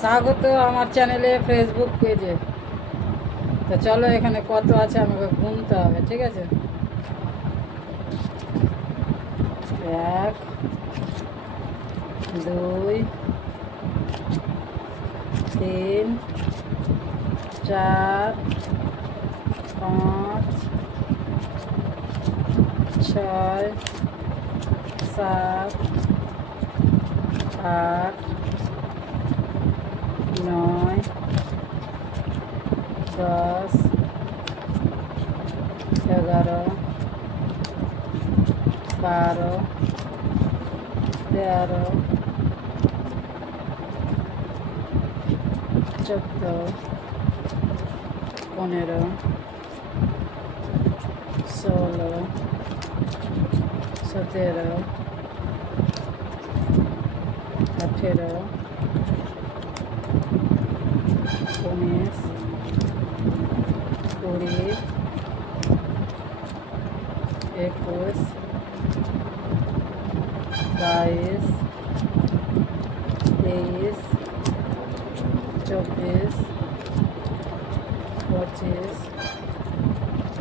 স্বাগত আমার চ্যানেলে, ফেসবুক পেজে। তো চলো এখানে কত আছে আমাকে গুনতে হবে, ঠিক আছে? 1 2 3 4 5 6 7 8 9 10 11 12 13 14 15 16 17 18 19 20 21 22 23 24 25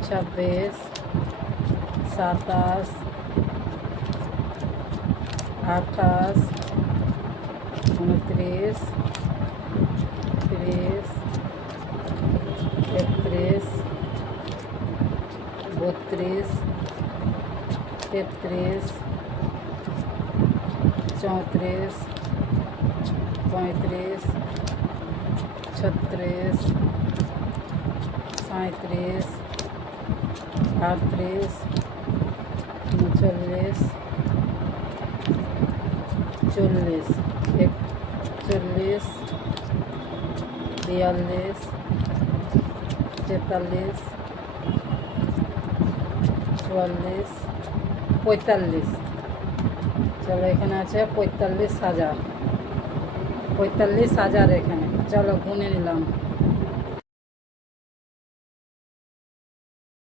26 27 28 29 30 31 32 33 34 35 36 37 38 39 40 41 42 43 44 45। চলো এখানে আছে 45,000, 45,000 এখানে। চলো গুনে নিলাম।